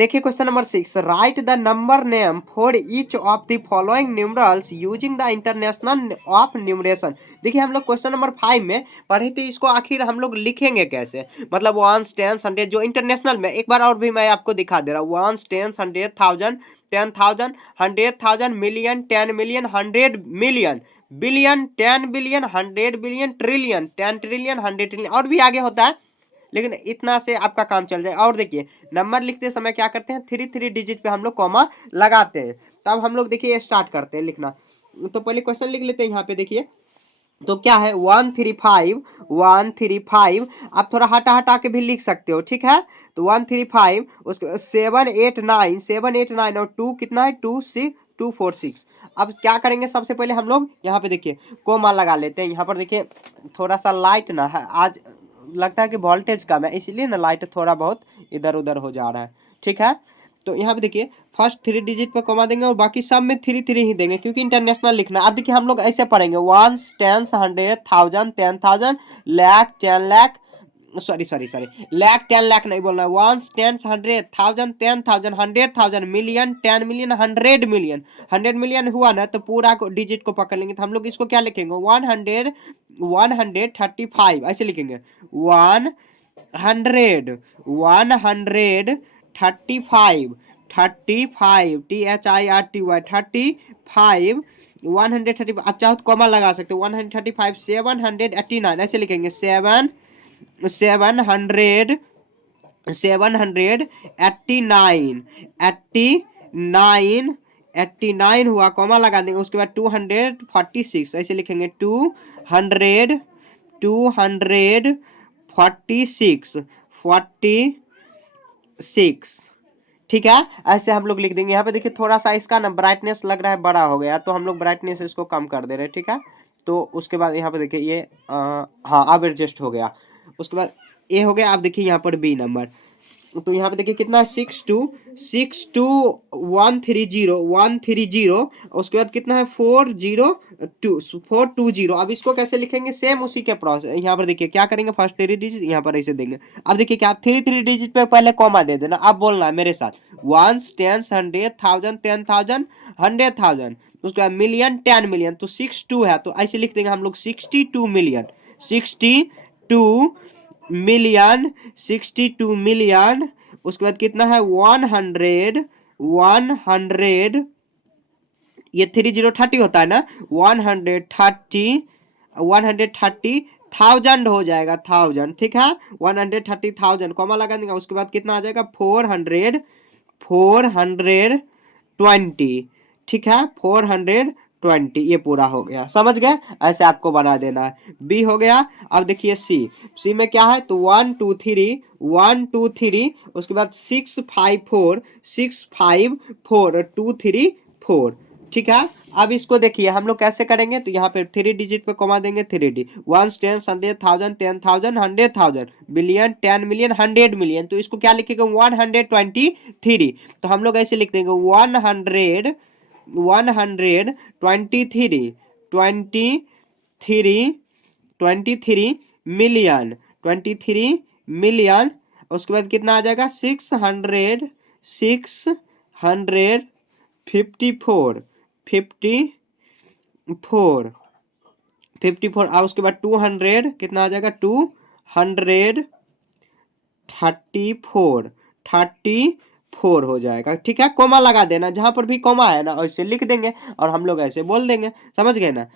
देखिए question number 6, right the number name for each of the following numerals using the international of numeration. देखिए हम लोग question number 5 में पढ़े थे, इसको आखिर हम लोग लिखेंगे कैसे, मतलब वंस टेंस हंड्रेड जो इंटरनेशनल में। एक बार और भी मैं आपको दिखा दे रहा हूँ, ones tens hundred thousand 10,000 100,000 million 10 million 100 million billion 10 billion 100 billion trillion 10 trillion 100 trillion और भी आगे होता है, लेकिन इतना से आपका काम चल जाए। और देखिए नंबर लिखते समय क्या करते हैं, 3 डिजिट पे हम लोग कॉमा लगाते हैं। तब हम लोग देखिए स्टार्ट करते हैं लिखना। तो पहले क्वेश्चन लिख लेते हैं यहाँ पे। देखिए तो क्या है 135 135। आप थोड़ा हटा हटा के भी लिख सकते हो, ठीक है। तो 135 उसके 789 और 2 कितना है 246। अब क्या करेंगे, सबसे पहले हम लोग यहाँ पे देखिए कोमा लगा लेते हैं। यहाँ पर देखिए थोड़ा सा लाइट ना है आज, लगता है कि वोल्टेज कम है, इसलिए ना लाइट थोड़ा बहुत इधर उधर हो जा रहा है, ठीक है। तो यहाँ पे देखिए फर्स्ट 3 डिजिट पर कमा देंगे और बाकी सब में 3 ही देंगे, क्योंकि इंटरनेशनल लिखना है। अब देखिए हम लोग ऐसे पढ़ेंगे, ones tens 100,000 10,000 lakh 10 lakh, sorry lakh 10 lakh नहीं बोलना है, ones tens 100,000 10,000 100,000 million 10 million 100 million हुआ ना, तो पूरा डिजिट को पकड़ लेंगे। तो हम लोग इसको क्या लिखेंगे 135 ऐसे लिखेंगे 135 35 130 आप चाहो तो कॉमा लगा सकते हो 135 789 ऐसे लिखेंगे 789 89 हुआ, कॉमा लगा देंगे। उसके बाद 246 ऐसे लिखेंगे 246 ठीक है। ऐसे हम लोग लिख देंगे। यहाँ पे देखिए थोड़ा सा इसका ना ब्राइटनेस लग रहा है बड़ा हो गया, तो हम लोग ब्राइटनेस इसको कम कर दे रहे हैं, ठीक है। तो उसके बाद यहाँ पे देखिए ये हाँ अब एडजस्ट हो गया। उसके बाद ए हो गया। आप देखिए यहाँ पर बी नंबर, तो यहाँ पे देखिए कितना है 62 उसके बाद कितना है 420। अब इसको कैसे लिखेंगे, सेम उसी के प्रोसेस। यहाँ पर देखिए क्या करेंगे, फर्स्ट 3 डिजिट यहाँ पर ऐसे देंगे। अब देखिए क्या 3 डिजिट पे पहले कॉमा दे देना। अब बोलना है मेरे साथ, वंस टेंस 100,000 10,000 100,000 उसके बाद मिलियन 10 मिलियन, तो 62 है, तो ऐसे लिख देंगे हम लोग 62 मिलियन 62 मिलियन। उसके बाद कितना है 100 ये 30 होता है ना, 130,000 हो जाएगा 1000, ठीक है। 130,000 कॉमा लगा देंगे। उसके बाद कितना आ जाएगा 420, ठीक है 420। ये पूरा हो गया, समझ गए। ऐसे आपको बना देना है। बी हो गया। अब देखिए सी में क्या है, तो 1 2 3 उसके बाद 654 ठीक है। अब इसको देखिए हम लोग कैसे करेंगे, तो यहाँ पे 3 डिजिट पे कमा देंगे 3D, 1 10 100,000 10,000 100,000 बिलियन 10 मिलियन 100 मिलियन, तो इसको क्या लिखेंगे 123। तो हम लोग ऐसे लिख देंगे 123 मिलियन। उसके बाद कितना आ जाएगा 654 और उसके बाद 200 कितना आ जाएगा 234 हो जाएगा, ठीक है। कोमा लगा देना, जहां पर भी कोमा है ना ऐसे लिख देंगे और हम लोग ऐसे बोल देंगे, समझ गए ना।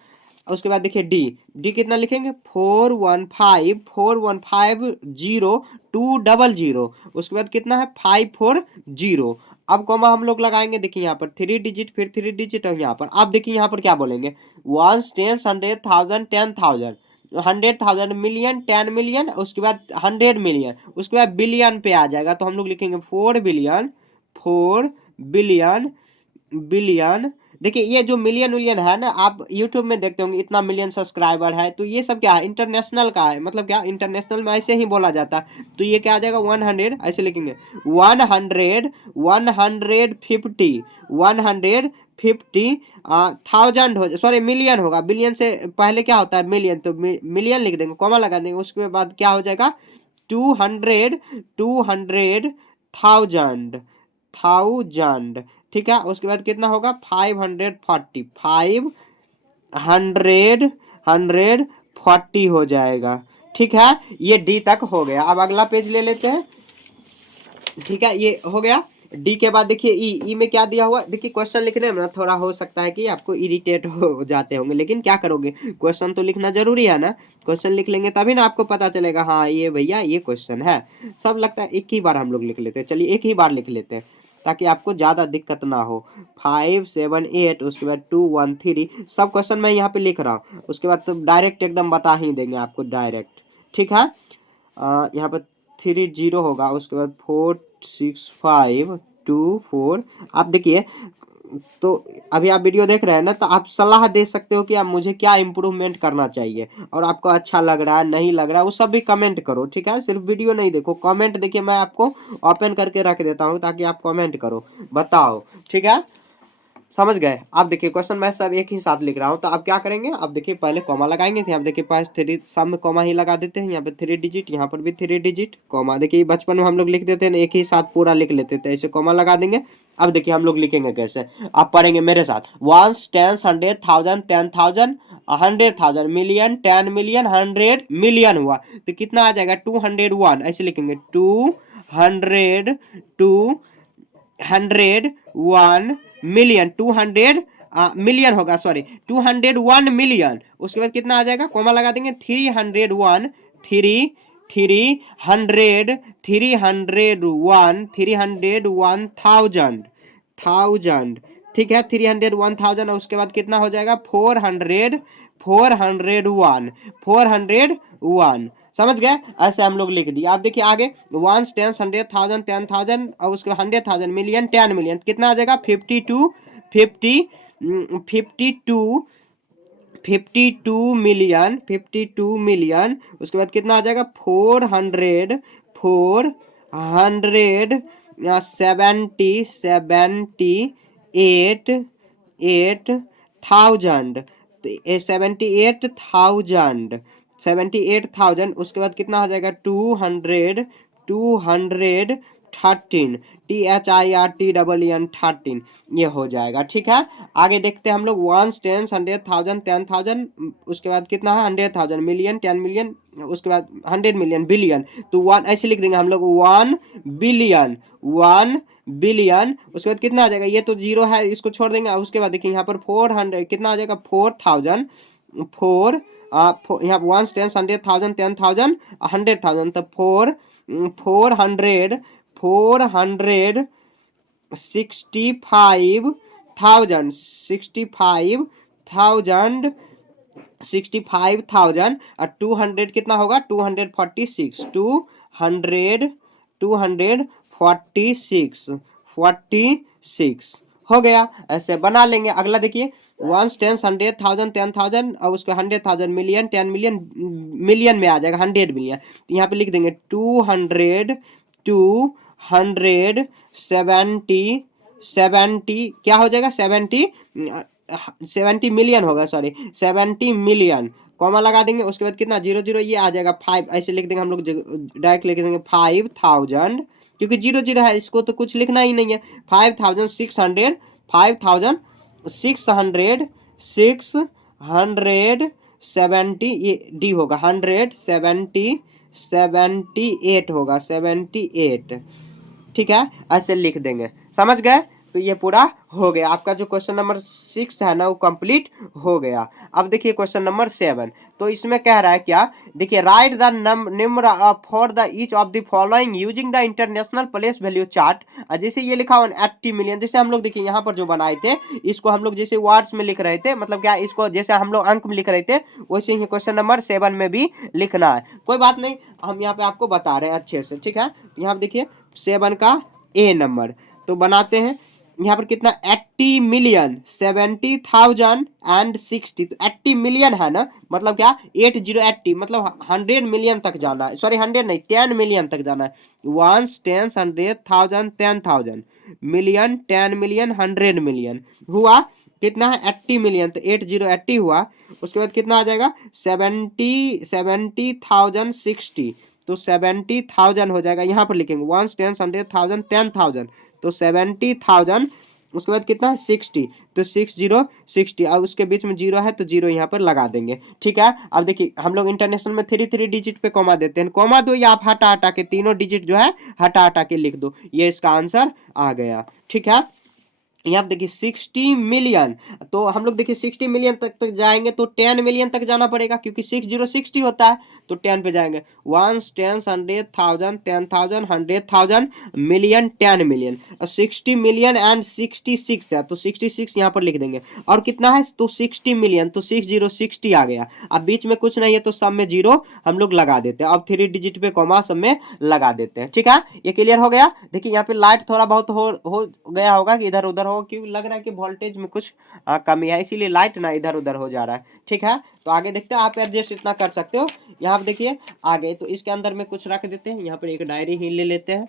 उसके बाद देखिए डी कितना लिखेंगे 415 0 200। उसके बाद कितना है 540। अब कॉमा हम लोग लगाएंगे, देखिए यहाँ पर 3 डिजिट फिर 3 डिजिट और यहाँ पर। अब देखिए यहाँ पर क्या बोलेंगे, 1 10 100,000 10,000 100,000 मिलियन 10 मिलियन उसके बाद 100 मिलियन उसके बाद बिलियन पे आ जाएगा, तो हम लोग लिखेंगे 4 बिलियन। देखिए ये जो मिलियन विलियन है ना, आप YouTube में देखते होंगे इतना मिलियन सब्सक्राइबर है, तो ये सब क्या है इंटरनेशनल का है, मतलब क्या इंटरनेशनल में ऐसे ही बोला जाता है। तो ये क्या आ जाएगा 100 ऐसे लिखेंगे 150 हो, सॉरी मिलियन होगा, बिलियन से पहले क्या होता है मिलियन, तो मिलियन लिख देंगे कॉमा लगा देंगे। उसके बाद क्या हो जाएगा 200,000 1000, ठीक है। उसके बाद कितना होगा 540, 540 हो जाएगा, ठीक है। ये डी तक हो गया। अब अगला पेज ले लेते हैं, ठीक है। ये हो गया डी के बाद देखिए ई में क्या दिया हुआ। देखिए क्वेश्चन लिखने में ना थोड़ा हो सकता है कि आपको इरिटेट हो जाते होंगे, लेकिन क्या करोगे, क्वेश्चन तो लिखना जरूरी है ना। क्वेश्चन लिख लेंगे तभी ना आपको पता चलेगा हाँ ये भैया ये क्वेश्चन है। सब लगता है एक ही बार हम लोग लिख लेते हैं, चलिए एक ही बार लिख लेते हैं ताकि आपको ज्यादा दिक्कत ना हो। 578, उसके बाद 213, सब क्वेश्चन मैं यहाँ पे लिख रहा हूँ। उसके बाद तो डायरेक्ट एकदम बता ही देंगे आपको डायरेक्ट, ठीक है। यहाँ पर 30 होगा, उसके बाद 46524। आप देखिए, तो अभी आप वीडियो देख रहे हैं ना, तो आप सलाह दे सकते हो कि आप मुझे क्या इम्प्रूवमेंट करना चाहिए, और आपको अच्छा लग रहा है नहीं लग रहा है वो सब भी कमेंट करो, ठीक है। सिर्फ वीडियो नहीं देखो, कमेंट देखिए, मैं आपको ओपन करके रख देता हूँ ताकि आप कमेंट करो, बताओ, ठीक है। समझ गए। आप देखिए क्वेश्चन मैं सब एक ही साथ लिख रहा हूँ, तो आप क्या करेंगे, आप देखिए पहले कॉमा लगाएंगे, तो यहाँ पे देखिए पास थ्री, सब में कॉमा ही लगा देते हैं। यहाँ पे 3 डिजिट, यहाँ पर भी 3 डिजिट कॉमा। देखिए बचपन में हम लोग लिख देते हैं एक ही साथ पूरा लिख लेते थे, ऐसे कॉमा लगा देंगे। अब देखिए हम लोग लिखेंगे कैसे, आप पढ़ेंगे मेरे साथ। 1 10 100 1000 10,000 100,000 मिलियन 10 मिलियन 100 मिलियन हुआ, तो कितना आ जाएगा 201, ऐसे लिखेंगे 201 मिलियन, 200 मिलियन होगा, सॉरी 201 मिलियन। उसके बाद कितना आ जाएगा, कोमा लगा देंगे 301, 301,000, ठीक है। 301,000, उसके बाद कितना हो जाएगा 401। समझ गए, ऐसे हम लोग लिख दिए। आप देखिए आगे 1 10 100,000 10,000 और उसके बाद 100,000 मिलियन 10 मिलियन, कितना आ जाएगा 52 मिलियन, 52 मिलियन। उसके बाद कितना आ जाएगा 478,000, 78,000। उसके बाद कितना हो जाएगा 213, THIRTEEN, ये हो जाएगा, ठीक है। आगे देखते हैं हम लोग 1 10 100,000 10,000, उसके बाद कितना है 100,000 मिलियन 10 मिलियन, उसके बाद 100 मिलियन बिलियन, तो 1 ऐसे लिख देंगे हम लोग 1 बिलियन, 1 बिलियन। उसके बाद कितना आ जाएगा, ये तो जीरो है इसको छोड़ देंगे। उसके बाद देखिए यहाँ पर 400 कितना आ जाएगा 4,000, यहाँ 1 10 100,000 10,000 100,000, तो 65,000 और 200 कितना होगा 246, 246 हो गया। ऐसे बना लेंगे। अगला देखिए 1 10 100,000 10,000 और उसके 100,000 मिलियन 10 मिलियन, मिलियन में आ जाएगा 100 मिलियन, तो यहाँ पे लिख देंगे 270 क्या हो जाएगा 70 मिलियन होगा, सॉरी 70 मिलियन, कॉमा लगा देंगे। उसके बाद कितना 00, ये आ जाएगा 5, ऐसे लिख देंगे हम लोग, डायरेक्ट लिख देंगे 5,000, क्योंकि 00 है इसको तो कुछ लिखना ही नहीं है। 5,600, 5,670, ये डी होगा 178 होगा, 78, ठीक है। ऐसे लिख देंगे, समझ गए। तो ये पूरा हो गया आपका जो क्वेश्चन नंबर 6 है ना वो कंप्लीट हो गया। अब देखिए क्वेश्चन नंबर 7, तो इसमें कह रहा है क्या, देखिए right the number for the each of the following using the international place value chart. जैसे ये लिखा हुआ 80 मिलियन, जैसे हम लोग देखिए यहाँ पर जो बनाए थे इसको हम लोग जैसे वर्ड्स में लिख रहे थे, मतलब क्या इसको जैसे हम लोग अंक में लिख रहे थे वैसे ही क्वेश्चन नंबर 7 में भी लिखना है। कोई बात नहीं, हम यहाँ पे आपको बता रहे हैं अच्छे से, ठीक है। तो यहाँ पे देखिए 7 का ए नंबर तो बनाते हैं। यहाँ पर कितना 80 मिलियन 70,000 एंड 60, तो 80 मिलियन है ना, मतलब क्या 80 मतलब 100 मिलियन तक जाना है, सॉरी 100 नहीं 10 मिलियन तक जाना है। 1 10 100,000 10,000 मिलियन 10 मिलियन 100 मिलियन हुआ, कितना है 80 मिलियन, तो 80 हुआ। उसके बाद कितना आ जाएगा 70,060, तो 70,000 हो जाएगा। यहाँ पर लिखेंगे 1 10 100,000 10,000, तो 70,000, उसके बाद कितना है 60, तो 6060, अब उसके बीच में जीरो है तो जीरो यहाँ पर लगा देंगे। ठीक है, अब देखिए हम लोग इंटरनेशनल में थ्री थ्री डिजिट पे कॉमा देते हैं, कॉमा दो या आप हटा हटा के तीनों डिजिट जो है हटा हटा के लिख दो, ये इसका आंसर आ गया। ठीक है, यहाँ पे देखिए 60 मिलियन, तो हम लोग देखिए 60 मिलियन तक जाएंगे तो 10 मिलियन तक जाना पड़ेगा, क्योंकि 60 होता है, तो 10 पे जाएंगे। वंस, टेंस, 100,000, 10,000, 100,000, मिलियन, 10 मिलियन, और 60 मिलियन एंड 66 है, तो 66 यहाँ पर लिख देंगे। और कितना है तो 60 मिलियन, तो 60 आ गया। अब बीच में कुछ नहीं है तो सब में जीरो हम लोग लगा देते हैं, अब थ्री डिजिट पे कॉमा सब में लगा देते हैं। ठीक है, ये क्लियर हो गया। देखिए यहाँ पे लाइट थोड़ा बहुत हो गया होगा कि इधर उधर हो, क्योंकि लग रहा है कि वोल्टेज में कुछ कमी है, इसीलिए लाइट ना इधर उधर हो जा रहा है। ठीक है, तो आगे देखते हैं, आप एडजस्ट इतना कर सकते हो। यहाँ पे देखिए आगे, तो इसके अंदर में कुछ रख देते हैं, यहाँ पर एक डायरी ही ले लेते हैं,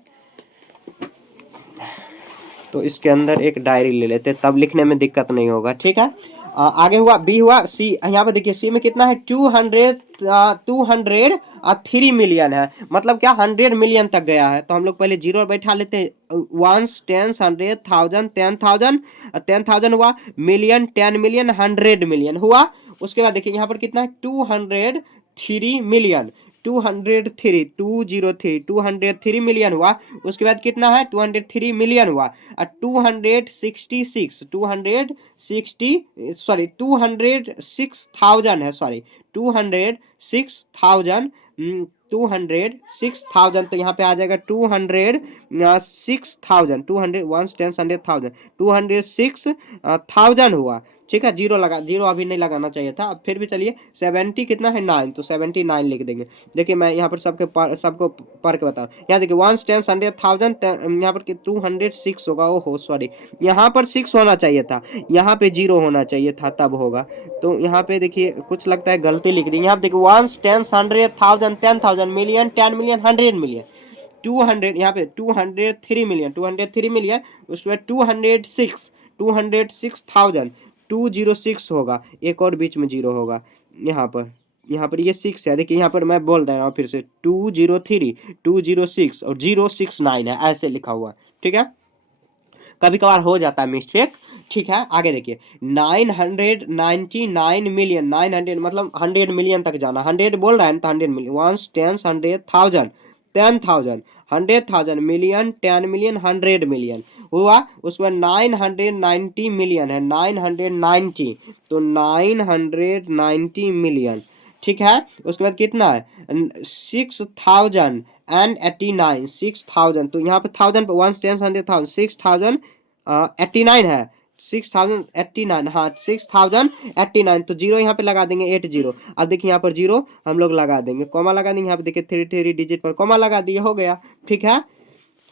तो इसके अंदर एक डायरी ले लेते हैं, तब लिखने में दिक्कत नहीं होगा। ठीक है, आगे हुआ बी, हुआ सी। यहाँ पे देखिए सी में कितना है 203 मिलियन है, मतलब क्या 100 मिलियन तक गया है, तो हम लोग पहले जीरो बैठा लेते हैं। वंस, टेंस, 100,000, 10,000, 10,000 हुआ, मिलियन, 10 मिलियन, 100 मिलियन हुआ। उसके बाद देखिए यहाँ पर कितना है 203 मिलियन, 203 हुआ। उसके बाद कितना है 203 मिलियन हुआ, और 206,000 है, सॉरी 206,000, 206,000, तो यहाँ पे आ जाएगा 206,000, 206,000 हुआ। ठीक है, जीरो लगा, जीरो अभी नहीं लगाना चाहिए था, अब फिर भी चलिए 70 कितना है 9, तो 79 लिख देंगे। देखिए मैं यहाँ पर सबको पढ़ के बताऊँ, यहाँ देखिए 1 10 100,000, यहाँ पर 206 होगा, ओहो सॉरी, यहाँ पर 6 होना चाहिए था, यहाँ पे जीरो होना चाहिए था, तब होगा। तो यहाँ पे देखिए कुछ लगता है गलती लिख दी, यहाँ पे देखिए 1 10 100,000, 10,000, मिलियन, 10 मिलियन, 100 मिलियन, 200, यहाँ पे 203 मिलियन, 203 मिलियन, उसके बाद 206,000, 206 होगा, एक और बीच में जीरो होगा यहाँ पर, यहाँ पर ये 6 है, देखिए यहाँ पर मैं बोल दे रहा हूँ फिर से 203, 206 और 069 है, ऐसे लिखा हुआ। ठीक है, कभी कभार हो जाता है मिस्टेक। ठीक है, आगे देखिए 999 मिलियन, 900 मतलब 100 मिलियन तक जाना, 100 बोल रहा है तो 100 मिलियन, 1 10 100,000, 10,000, 100,000, मिलियन, 10 मिलियन, 100 मिलियन हुआ। उसमें 990 मिलियन है, 990, तो 990 मिलियन। ठीक है, उसके बाद कितना है 6,089, 6,000, तो यहाँ पे 1000 पे 1 10 100,000, 6,089 है, 6,089, हाँ 6,089, तो जीरो यहाँ पे लगा देंगे 80। अब देखिए यहाँ पर जीरो हम लोग लगा देंगे, कॉमा लगा देंगे, यहाँ पे देखिए थ्री थ्री डिजिट पर कॉमा लगा दिए, हो गया। ठीक है,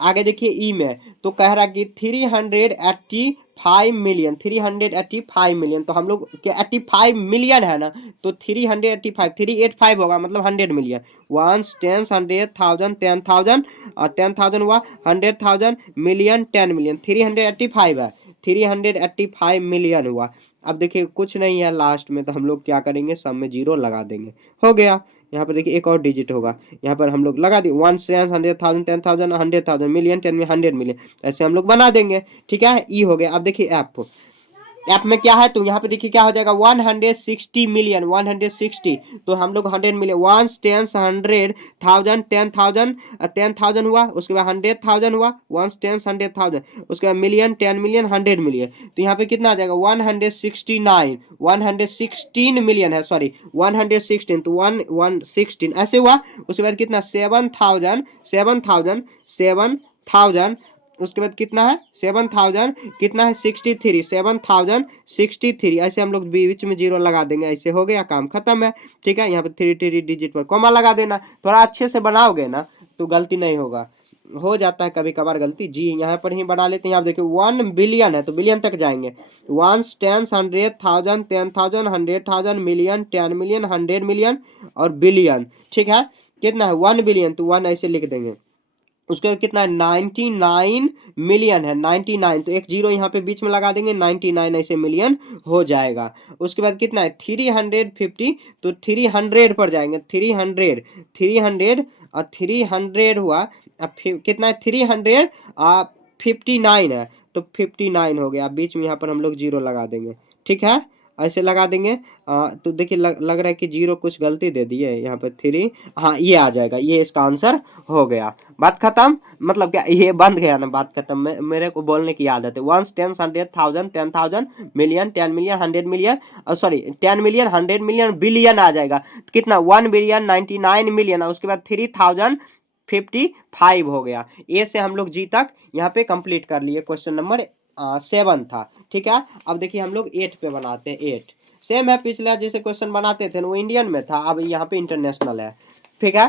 आगे देखिए ई में, तो कह रहा है कि 385 मिलियन, 385 मिलियन, तो हम लोग क्या 85 मिलियन है ना, तो 385, 385 होगा, मतलब 100 मिलियन। 1 10 100,000, 10,000, और 10,000 हुआ, 100,000, मिलियन, 10 मिलियन, 385 है, 385 मिलियन हुआ। अब देखिए कुछ नहीं है लास्ट में, तो हम लोग क्या करेंगे, सब में जीरो लगा देंगे, हो गया। यहाँ पर देखिए एक और डिजिट होगा, यहाँ पर हम लोग लगा दिए 1 100,000, 10,000, 100,000, मिलियन, 10 में 100 मिलियन, ऐसे हम लोग बना देंगे। ठीक है, ई हो गया। अब देखिए ऐप में क्या है, तो यहाँ पे देखिए क्या हो जाएगा 160 मिलियन, 160, तो हम लोग 100 मिलियन, 1 10 100,000, 10,000, 10,000 हुआ, उसके बाद 100,000 हुआ, 1 10 100,000, उसके बाद मिलियन, 10 मिलियन, 100 मिलियन, तो यहाँ पे कितना आ जाएगा 169, 116 मिलियन है, सॉरी 116, तो 116 ऐसे हुआ। उसके बाद कितना 7,000, 7,000, 7,000, उसके बाद कितना है 7,000, कितना है 63, 7,063, ऐसे हम लोग बीच में जीरो लगा देंगे, ऐसे हो गया, काम खत्म है। ठीक है, यहाँ पे थ्री थ्री डिजिट पर कॉमा लगा देना, थोड़ा अच्छे से बनाओगे ना तो गलती नहीं होगा, हो जाता है कभी कभार गलती। जी यहाँ पर ही बना लेते हैं, आप देखिए 1 बिलियन है तो बिलियन तक जाएंगे, 1 10 100,000, 10,000, 100,000, मिलियन, 10 मिलियन, 100 मिलियन, और बिलियन। ठीक है, कितना है 1 बिलियन, तो 1 ऐसे लिख देंगे। उसके बाद कितना है 99 मिलियन है, 99, तो एक जीरो यहाँ पे बीच में लगा देंगे, 99 ऐसे मिलियन हो जाएगा। उसके बाद कितना है 350, तो 300 पर जाएंगे, 300, 300, और 300 हुआ। अब फिर कितना है 300, 59 है तो 59 हो गया। बीच में यहाँ पर हम लोग जीरो लगा देंगे, ठीक है, ऐसे लगा देंगे। तो देखिए लग रहा है कि जीरो कुछ गलती दे दी है यहाँ पे 3। हाँ ये आ जाएगा, ये इसका आंसर हो गया। बात खत्म, मतलब क्या ये बंद गया ना, बात खत्म। मेरे को बोलने की आदत है। 1 10 100 1000 10,000 million 10 million 100 million, sorry 10 million 100 million billion आ जाएगा। कितना 1 बिलियन 99 मिलियन, उसके बाद 3055 हो गया। ए से हम लोग जी तक यहाँ पे कंप्लीट कर लिए। क्वेश्चन नंबर 7 था, ठीक है। अब देखिए हम लोग 8 पे बनाते हैं। 8 सेम है, पिछला जैसे क्वेश्चन बनाते थे वो इंडियन में था, अब यहाँ पे इंटरनेशनल है, ठीक है।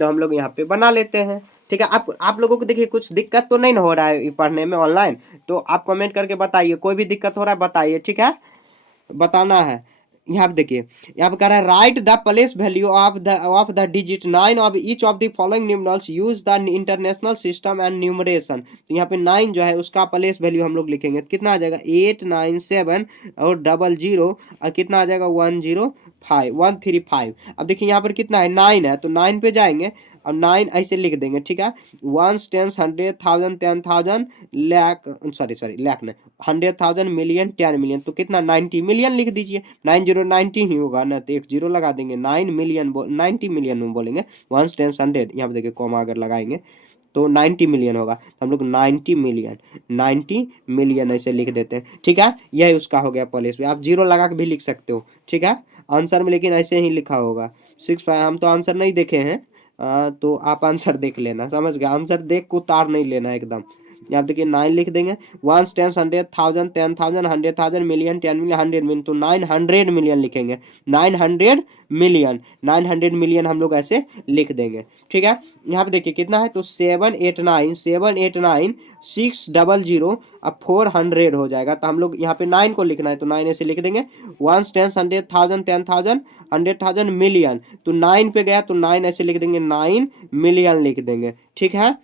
तो हम लोग यहाँ पे बना लेते हैं, ठीक है। आप लोगों को देखिए कुछ दिक्कत तो नहीं हो रहा है पढ़ने में ऑनलाइन, तो आप कमेंट करके बताइए, कोई भी दिक्कत हो रहा है बताइए, ठीक है, बताना है। यहाँ पे देखिए, यहाँ पे कह रहा है right the place value of the digit 9 of each of the following numerals use the international system and numeration. तो यहाँ पे 9 जो है उसका प्लेस वैल्यू हम लोग लिखेंगे, कितना आ जाएगा 897 और 00 और कितना आ जाएगा 135। अब देखिए यहाँ पर कितना है 9 है, तो 9 पे जाएंगे और 9 ऐसे लिख देंगे, ठीक है। 1 10 100 1000 10,000 लाख, सॉरी लाख नहीं, 100,000 मिलियन 10 मिलियन, तो कितना 90 मिलियन लिख दीजिए। 90 ही होगा ना, तो एक जीरो लगा देंगे। 9 मिलियन 90 मिलियन में बोलेंगे। 1 10 100 यहाँ पे देखिए कॉमा अगर लगाएंगे तो 90 मिलियन होगा, तो हम लोग 90 मिलियन ऐसे लिख देते हैं, ठीक है। यही उसका हो गया प्लेस में। आप जीरो लगा के भी लिख सकते हो, ठीक है, आंसर में, लेकिन ऐसे ही लिखा होगा 6 हम तो आंसर नहीं देखे हैं, तो आप आंसर देख लेना, समझ गए, आंसर देख को उतार नहीं लेना एकदम। यहाँ देखिए 9 लिख देंगे। 1 10 100 1000 10,000 100,000 मिलियन 10 मिलियन 100 मिलियन, तो 900 मिलियन लिखेंगे। 900 मिलियन हम लोग ऐसे लिख देंगे, ठीक है। यहाँ पे देखिए कितना है, तो 789 600 अब 400 हो जाएगा। तो हम लोग यहाँ पे 9 को लिखना है, तो 9 ऐसे लिख देंगे। 1 10 100 1000 10,000 100,000 मिलियन, तो 9 पे गया तो 9 ऐसे लिख देंगे, 9 मिलियन लिख देंगे, ठीक है।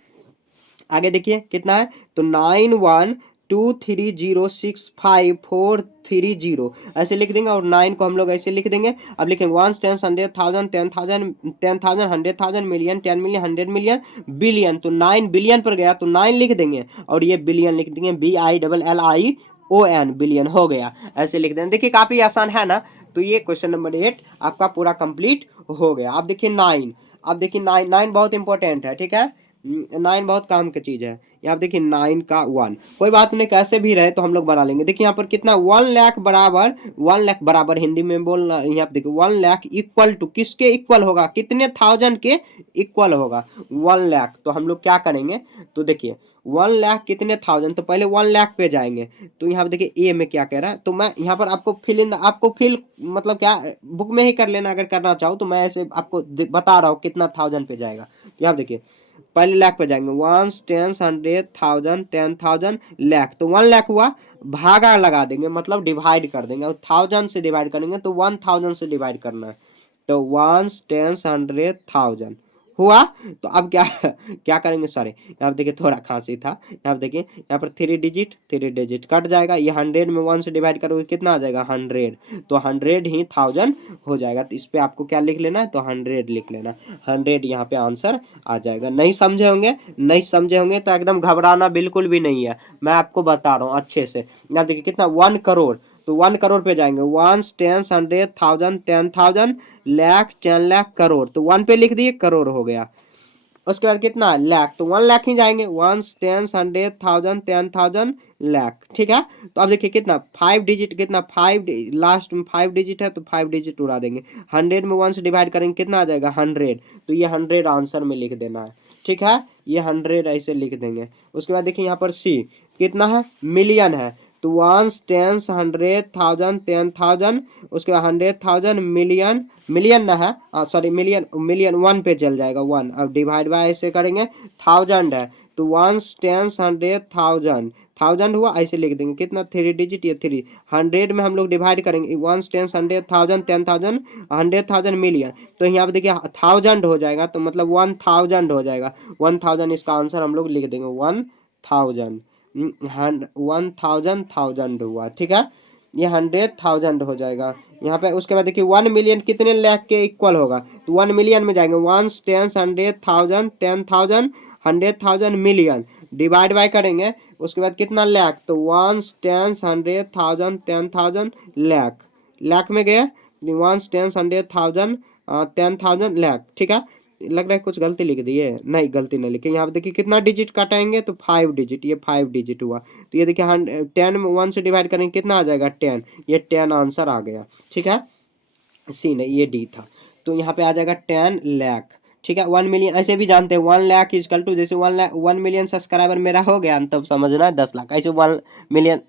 आगे देखिए कितना है, तो 9123065430 ऐसे लिख देंगे, और 9 को हम लोग ऐसे लिख देंगे। अब लिखेंगे 1 10 100 1000 10,000 10,000 100,000 मिलियन 10 मिलियन 100 मिलियन बिलियन, तो 9 बिलियन पर गया तो 9 लिख देंगे, और ये बिलियन लिख देंगे, BILLION बिलियन हो गया, ऐसे लिख देंगे। देखिए काफी आसान है ना। तो ये क्वेश्चन नंबर 8 आपका पूरा कंप्लीट हो गया। अब देखिए 9, अब देखिए 9 बहुत इंपॉर्टेंट है, ठीक है। 9 बहुत काम की चीज है। यहाँ पे देखिए 9 का 1, कोई बात नहीं, कैसे भी रहे तो हम लोग बना लेंगे। देखिए यहाँ पर कितना 1 लाख बराबर, 1 लाख बराबर हिंदी में बोलना, यहाँ पे देखिए 1 लाख इक्वल टू किसके इक्वल होगा, कितने थाउजेंड के इक्वल होगा 1 लाख। तो हम लोग क्या करेंगे, तो देखिए 1 लाख कितने थाउजेंड, तो पहले 1 लाख पे जाएंगे। तो यहाँ पे देखिए ए में क्या कह रहा है, तो मैं यहाँ पर आपको फिल मतलब क्या बुक में ही कर लेना अगर करना चाहो, तो मैं ऐसे आपको बता रहा हूँ कितना थाउजेंड पे जाएगा। यहाँ देखिए पहले लाख पे जाएंगे, 1 10 100 1000 10,000 लाख, तो 1 लाख हुआ, भागा लगा देंगे मतलब डिवाइड कर देंगे, और 1000 से डिवाइड करेंगे तो 1000 से डिवाइड करना है, तो 1 10 100 1000 हुआ। तो अब क्या क्या करेंगे, सॉरी यहाँ पे देखिए थोड़ा खांसी था। यहाँ पे देखिए यहाँ पर 3 डिजिट कट जाएगा, ये 100 में 1 से डिवाइड करोगे कितना आ जाएगा 100, तो 100 ही 1000 हो जाएगा। तो इस पे आपको क्या लिख लेना है, तो 100 लिख लेना, 100 यहाँ पे आंसर आ जाएगा। नहीं समझे होंगे, नहीं समझे होंगे तो एकदम घबराना बिल्कुल भी नहीं है, मैं आपको बता रहा हूँ अच्छे से। यहाँ देखिए कितना 1 करोड़, तो 1 करोड़ पे जाएंगे, 1 10 100 1000 10,000 लाख 10 लाख करोड़, तो 1 पे लिख दिए करोड़ हो गया। उसके बाद कितना लाख, तो 1 लाख ही जाएंगे, 1 10 100 1000 10,000 लाख, ठीक है। तो अब देखिए कितना 5 डिजिट, कितना 5 लास्ट में 5 डिजिट है तो 5 डिजिट उड़ा देंगे। 100 में 1 से डिवाइड करेंगे कितना आ जाएगा 100, तो ये 100 आंसर में लिख देना है, ठीक है, ये 100 ऐसे लिख देंगे। उसके बाद देखिए यहाँ पर सी कितना है, मिलियन है, तो 1 10 100 1000 10,000, उसके बाद 100,000 मिलियन, मिलियन ना है, सॉरी मिलियन, मिलियन 1 पे चल जाएगा 1, अब डिवाइड बाय ऐसे करेंगे, 1000 है तो 1 10 100 1000 1000 हुआ, ऐसे लिख देंगे कितना 3 डिजिट, ये 3, 100 में हम लोग डिवाइड करेंगे, 1 10 100 1000 10,000 100,000 मिलियन, तो यहाँ पे देखिए 1000 हो जाएगा, तो मतलब 1000 हो जाएगा, 1000 इसका आंसर हम लोग लिख देंगे 1000, 1000 हुआ, ठीक है, ये 100,000 हो जाएगा यहाँ पे। उसके बाद देखिए 1 मिलियन कितने लाख के इक्वल होगा, तो 1 मिलियन में जाएंगे, 1 10 100 1000 10,000 100,000 मिलियन, डिवाइड बाय करेंगे, उसके बाद कितना लाख, तो 1 10 100 1000 10,000 लाख, लाख में गए 1 10 100 1000 10,000 लाख। ठीक है, लग रहा है कुछ गलती लिख दी है, नहीं गलती नहीं लिखी। यहाँ पे देखिए कितना डिजिट काटेंगे, तो 5 डिजिट, ये 5 डिजिट हुआ। तो ये देखिए 10 में 1 से डिवाइड करेंगे कितना आ जाएगा 10, ये 10 आंसर आ गया। ठीक है, सी नहीं, ये डी था। तो यहाँ पे आ जाएगा 10 लाख। ठीक है, 1 मिलियन ऐसे भी जानते हैं, 1 लाख इजकल टू, जैसे 1 मिलियन सब्सक्राइबर मेरा हो गया तब समझना है 10 लाख, ऐसे 1 मिलियन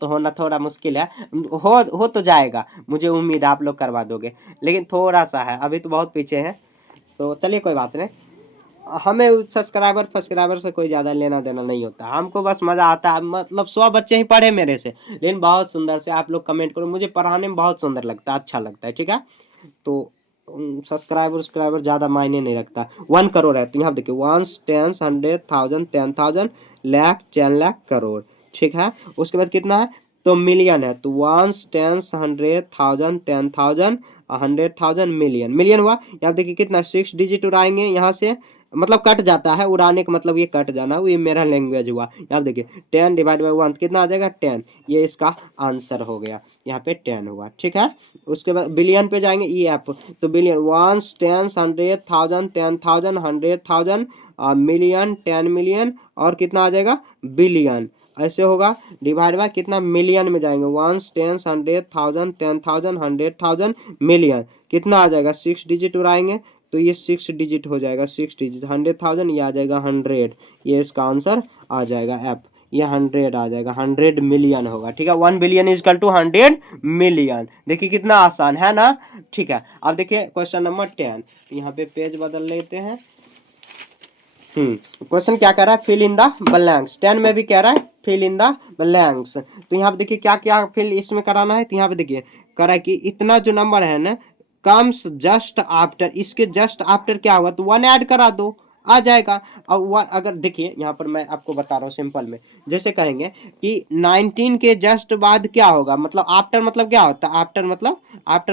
तो होना थोड़ा मुश्किल है, हो तो जाएगा, मुझे उम्मीद है आप लोग करवा दोगे, लेकिन थोड़ा सा है, अभी तो बहुत पीछे है। तो चलिए कोई बात नहीं, हमें सब्सक्राइबर से कोई ज़्यादा लेना देना नहीं होता, हमको बस मज़ा आता है। मतलब 100 बच्चे ही पढ़े मेरे से, लेकिन बहुत सुंदर से आप लोग कमेंट करो, मुझे पढ़ाने में बहुत सुंदर लगता है, अच्छा लगता है। ठीक है, तो सब्सक्राइबर ज़्यादा मायने नहीं रखता। 1 करोड़ है तो यहाँ देखिए 1 10 100 1000 10,000 लाख 10 लाख करोड़। ठीक है, उसके बाद कितना है, तो मिलियन है, तो 1 10 100 1000 10,000 100,000 मिलियन, मिलियन हुआ। यहाँ देखिए कितना 6 डिजिट उड़ाएंगे यहाँ से, मतलब कट जाता है, उड़ाने का मतलब ये कट जाना, ये मेरा लैंग्वेज हुआ। यहाँ देखिए 10 डिवाइड बाई 1 कितना आ जाएगा 10, ये इसका आंसर हो गया, यहाँ पे 10 हुआ। ठीक है, उसके बाद बिलियन पे जाएंगे, ई एफ, तो बिलियन 1 10 100 1000 10,000 100,000 मिलियन 10 मिलियन, और कितना आ जाएगा बिलियन, ऐसे होगा। डिवाइड बाय कितना, मिलियन में जाएंगे 1 10 100 1000 10,000 100,000 मिलियन, कितना आ जाएगा 6 डिजिट उड़ाएंगे, तो ये 6 डिजिट हो जाएगा, 6 डिजिट 100,000, ये आ जाएगा 100, ये इसका आंसर आ जाएगा एफ, ये 100 आ जाएगा, 100 मिलियन होगा। ठीक है, 1 बिलियन इजकल टू 100 मिलियन, देखिए कितना आसान है ना। ठीक है, अब देखिए क्वेश्चन नंबर 10, यहाँ पे पेज बदल लेते हैं। क्वेश्चन क्या कह रहा है, फिल इन द ब्लैंक्स, 10 में भी कह रहा है फिल इन द ब्लैंक्स। तो यहाँ पे देखिए क्या क्या फिल इसमें कराना है, तो यहाँ पे देखिए कह रहा है कि इतना जो नंबर है ना कम्स जस्ट आफ्टर, इसके जस्ट आफ्टर क्या होगा, तो 1 ऐड करा दो, आ जाएगा। और अगर देखिए यहाँ पर मैं आपको बता रहा हूँ सिंपल में, जैसे कहेंगे कि 19 के जस्ट बाद क्या होगा, मतलब आफ्टर मतलब क्या होता है, आफ्टर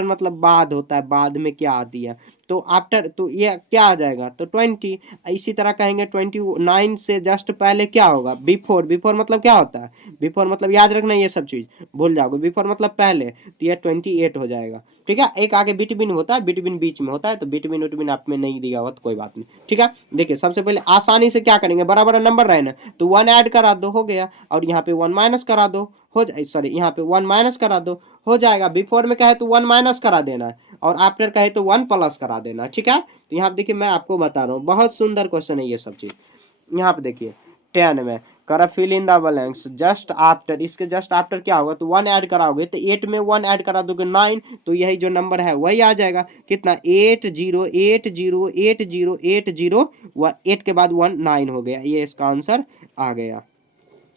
मतलब बाद होता है, बाद में क्या आती है, तो आफ्टर, तो ये क्या आ जाएगा, तो 20। इसी तरह कहेंगे 29 से जस्ट पहले क्या होगा, बिफोर, बिफोर मतलब क्या होता है, बिफोर मतलब याद रखना, ये सब चीज भूल जाओगे, बिफोर मतलब पहले, तो ये 28 हो जाएगा। ठीक है, एक आगे बिटवीन होता है, बिटवीन बीच में होता है, तो बिटवीन उटवीन आप में नहीं दिया हुआ तो कोई बात नहीं। ठीक है, देखिए सबसे पहले आसानी से क्या करेंगे, बड़ा बड़ा नंबर रहे ना तो 1 ऐड करा दो, हो गया, और यहाँ पे 1 माइनस करा दो, हो जाए, सॉरी यहाँ पे 1 माइनस करा दो, हो जाएगा। बिफोर में कहे तो 1 माइनस करा देना है, और आफ्टर कहे तो 1 प्लस करा देना। ठीक है, तो यहाँ पे देखिए मैं आपको बता रहा हूँ, बहुत सुंदर क्वेश्चन है ये सब चीज। यहाँ पे देखिए 10 में करा fill in the blanks just after, इसके जस्ट आफ्टर क्या होगा, तो 1 ऐड कराओगे, तो 8 में 1 ऐड करा दोगे 9, तो यही जो नंबर है वही आ जाएगा, कितना 80808080, 8 के बाद 1 9 हो गया, ये इसका आंसर आ गया।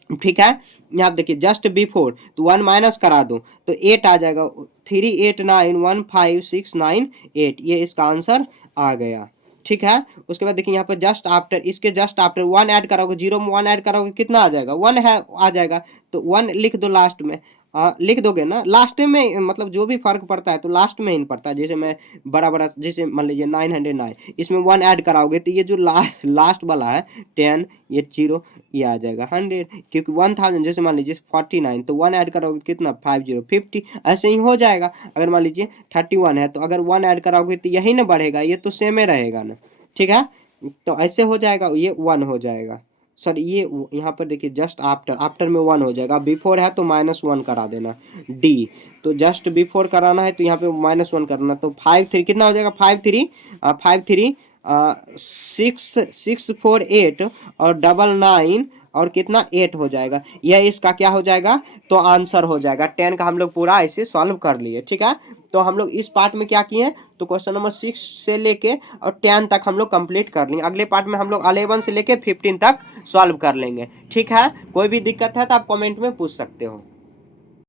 ठीक है, यहाँ देखिए जस्ट बिफोर, तो 1 माइनस करा दो, तो 8 आ जाएगा, 38915698, ये इसका आंसर आ गया। ठीक है, उसके बाद देखिए यहाँ पर जस्ट आफ्टर, इसके जस्ट आफ्टर 1 ऐड करोगे, 0 में 1 ऐड करोगे कितना आ जाएगा, 1 है आ जाएगा, तो 1 लिख दो लास्ट में, लिख दोगे ना लास्ट में, मतलब जो भी फर्क पड़ता है तो लास्ट में ही पड़ता है। जैसे मैं बड़ा बड़ा, जैसे मान लीजिए 909, इसमें 1 ऐड कराओगे तो ये जो लास्ट वाला है 10, ये 0, ये आ जाएगा 100, क्योंकि 1000 जैसे मान लीजिए 49, तो 1 ऐड करोगे कितना 50 ऐसे ही हो जाएगा। अगर मान लीजिए 31 है, तो अगर 1 ऐड कराओगे तो यही ना बढ़ेगा, ये तो सेम ही रहेगा ना। ठीक है, तो ऐसे हो जाएगा, ये 1 हो जाएगा, सॉरी ये यहाँ पर देखिए जस्ट आफ्टर, आफ्टर में 1 हो जाएगा, बिफोर है तो -1 करा देना, डी, तो जस्ट बिफोर कराना है तो यहाँ पे -1 करना, तो 5 3 कितना हो जाएगा, 5 3 6 6 4 8 और 99 और कितना 8 हो जाएगा, यह इसका क्या हो जाएगा, तो आंसर हो जाएगा। 10 का हम लोग पूरा ऐसे सॉल्व कर लिए। ठीक है, तो हम लोग इस पार्ट में क्या किए, तो क्वेश्चन नंबर 6 से लेके और 10 तक हम लोग कंप्लीट कर लिए। अगले पार्ट में हम लोग 11 से लेके 15 तक सॉल्व कर लेंगे। ठीक है, कोई भी दिक्कत है तो आप कमेंट में पूछ सकते हो।